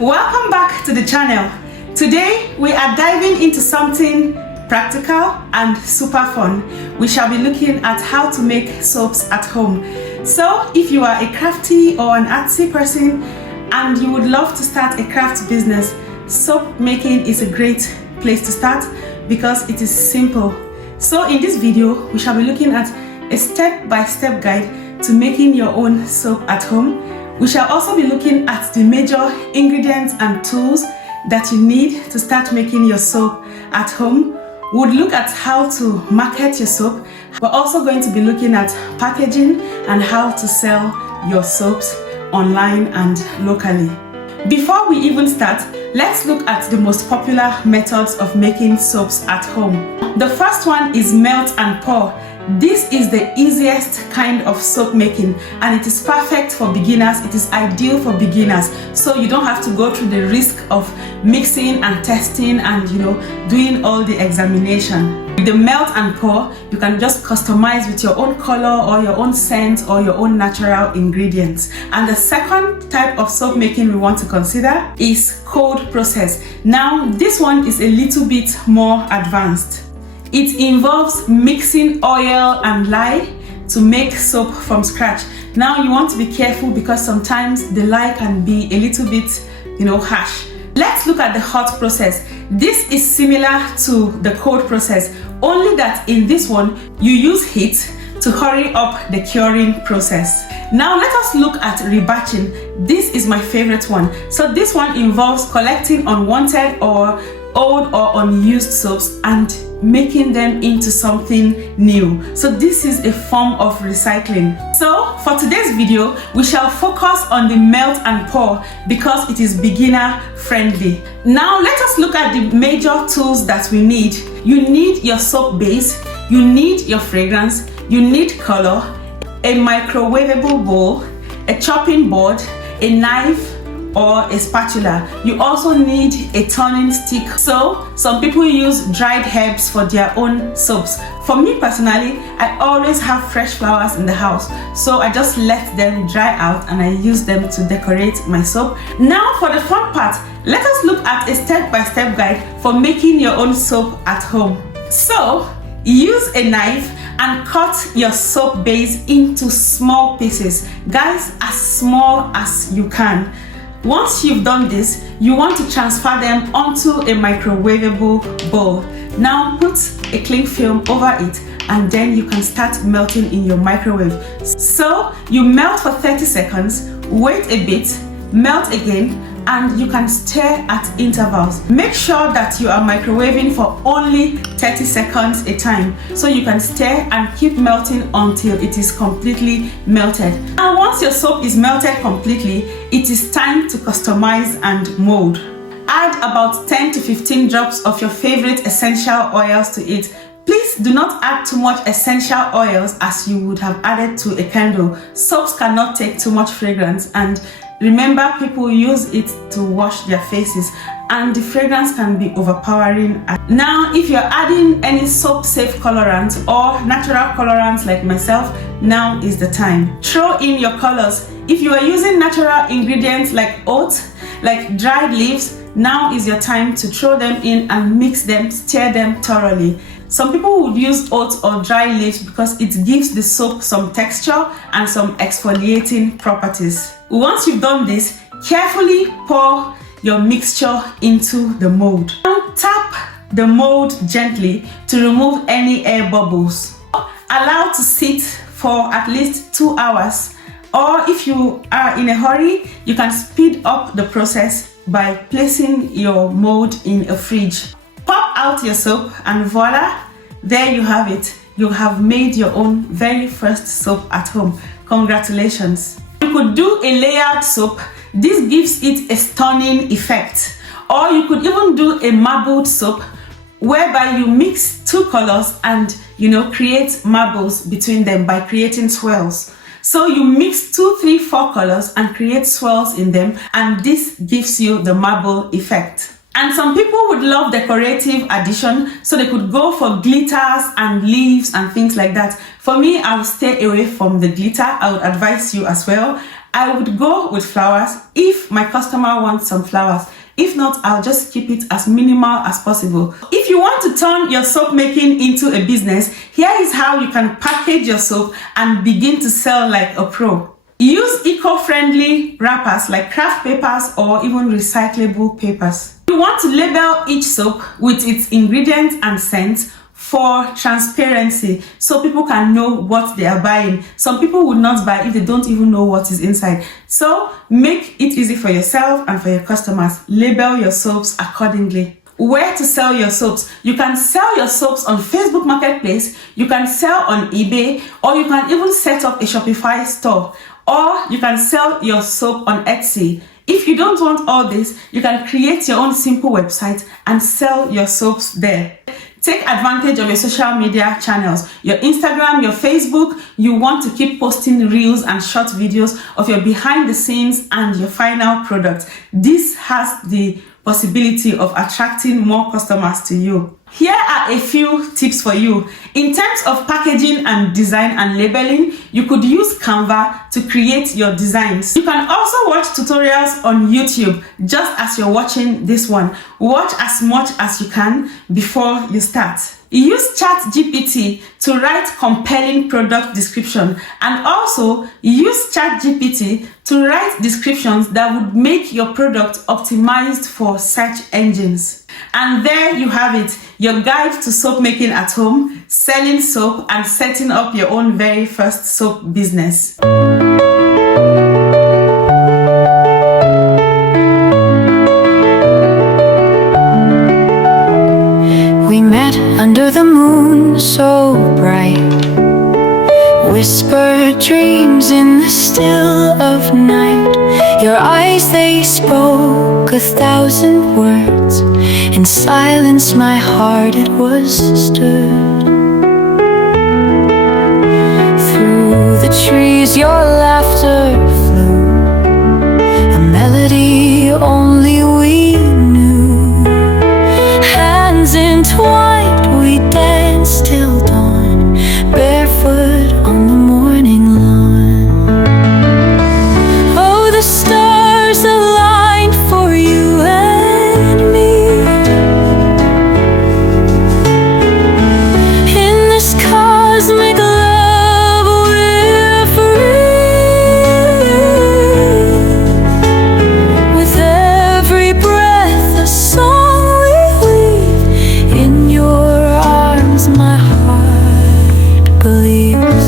Welcome back to the channel. Today we are diving into something practical and super fun. We shall be looking at how to make soaps at home. So if you are a crafty or an artsy person and you would love to start a craft business, soap making is a great place to start because it is simple. So in this video we shall be looking at a step-by-step guide to making your own soap at home. We shall also be looking at the major ingredients and tools that you need to start making your soap at home. We'll look at how to market your soap. We're also going to be looking at packaging and how to sell your soaps online and locally. Before we even start, let's look at the most popular methods of making soaps at home. The first one is melt and pour. This is the easiest kind of soap making and it is perfect for beginners. It is ideal for beginners, so you don't have to go through the risk of mixing and testing and doing all the examination. With the melt and pour, you can just customize with your own color or your own scent or your own natural ingredients. And the second type of soap making we want to consider is cold process. Now this one is a little bit more advanced. It involves mixing oil and lye to make soap from scratch. Now you want to be careful because sometimes the lye can be a little bit, harsh. Let's look at the hot process. This is similar to the cold process, only that in this one you use heat to hurry up the curing process. Now let us look at rebatching. This is my favorite one. So this one involves collecting unwanted or old or unused soaps and making them into something new. So this is a form of recycling. So for today's video, we shall focus on the melt and pour because it is beginner friendly. Now let us look at the major tools that we need. You need your soap base, you need your fragrance, you need color, a microwavable bowl, a chopping board, a knife, or a spatula. You also need a turning stick. So some people use dried herbs for their own soaps. For me personally, I always have fresh flowers in the house, so I just let them dry out and I use them to decorate my soap. Now for the fun part, let us look at a step-by-step guide for making your own soap at home. So use a knife and cut your soap base into small pieces. Guys, as small as you can. Once you've done this, you want to transfer them onto a microwavable bowl. Now put a cling film over it and then you can start melting in your microwave. So you melt for 30 seconds, wait a bit, melt again, and you can stir at intervals. Make sure that you are microwaving for only 30 seconds a time so you can stir and keep melting until it is completely melted. And once your soap is melted completely, it is time to customize and mold. Add about 10 to 15 drops of your favorite essential oils to it. Please do not add too much essential oils as you would have added to a candle. Soaps cannot take too much fragrance, and remember, people use it to wash their faces and the fragrance can be overpowering. Now if you're adding any soap safe colorants or natural colorants like myself, now is the time. Throw in your colors. If you are using natural ingredients like oat, like dried leaves, now is your time to throw them in and mix them, stir them thoroughly. Some people would use oats or dry leaves because it gives the soap some texture and some exfoliating properties. Once you've done this, carefully pour your mixture into the mold. Now tap the mold gently to remove any air bubbles. Allow to sit for at least 2 hours, or if you are in a hurry, you can speed up the process by placing your mold in a fridge. Pop out your soap and voila, there you have it. You have made your own very first soap at home. Congratulations. You could do a layered soap. This gives it a stunning effect. Or you could even do a marbled soap whereby you mix two colors and create marbles between them by creating swirls. So you mix 2, 3, 4 colors and create swirls in them, and this gives you the marble effect. And some people would love decorative addition, so they could go for glitters and leaves and things like that. For me, I will stay away from the glitter. I would advise you as well. I would go with flowers if my customer wants some flowers. If not, I'll just keep it as minimal as possible. If you want to turn your soap making into a business, here is how you can package your soap and begin to sell like a pro. Use eco-friendly wrappers like craft papers or even recyclable papers. You want to label each soap with its ingredients and scents for transparency, so people can know what they are buying. Some people would not buy if they don't even know what is inside. So make it easy for yourself and for your customers. Label your soaps accordingly. Where to sell your soaps? You can sell your soaps on Facebook Marketplace, you can sell on eBay, or you can even set up a Shopify store, or you can sell your soap on Etsy. If you don't want all this, you can create your own simple website and sell your soaps there. Take advantage of your social media channels, your Instagram, your Facebook. You want to keep posting reels and short videos of your behind the scenes and your final product. This has the possibility of attracting more customers to you. Here are a few tips for you. In terms of packaging and design and labeling, you could use Canva to create your designs. You can also watch tutorials on YouTube just as you're watching this one. Watch as much as you can before you start. Use ChatGPT to write compelling product description, and also use ChatGPT to write descriptions that would make your product optimized for search engines. And there you have it, your guide to soap making at home, selling soap, and setting up your own very first soap business. We met under the moon so bright, whispered dreams in the still of night. Your eyes, they spoke 1,000 words. In silence my heart, it was stirred. Through the trees your laughter flew, a melody only we knew. Hands entwined we danced till dawn, barefoot on the morning lawn. Oh, the stars aligned for you and me. In this cosmic love we're free. With every breath a song we weave. In your arms my heart believes.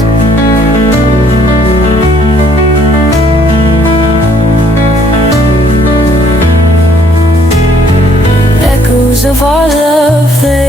Echoes of our love, they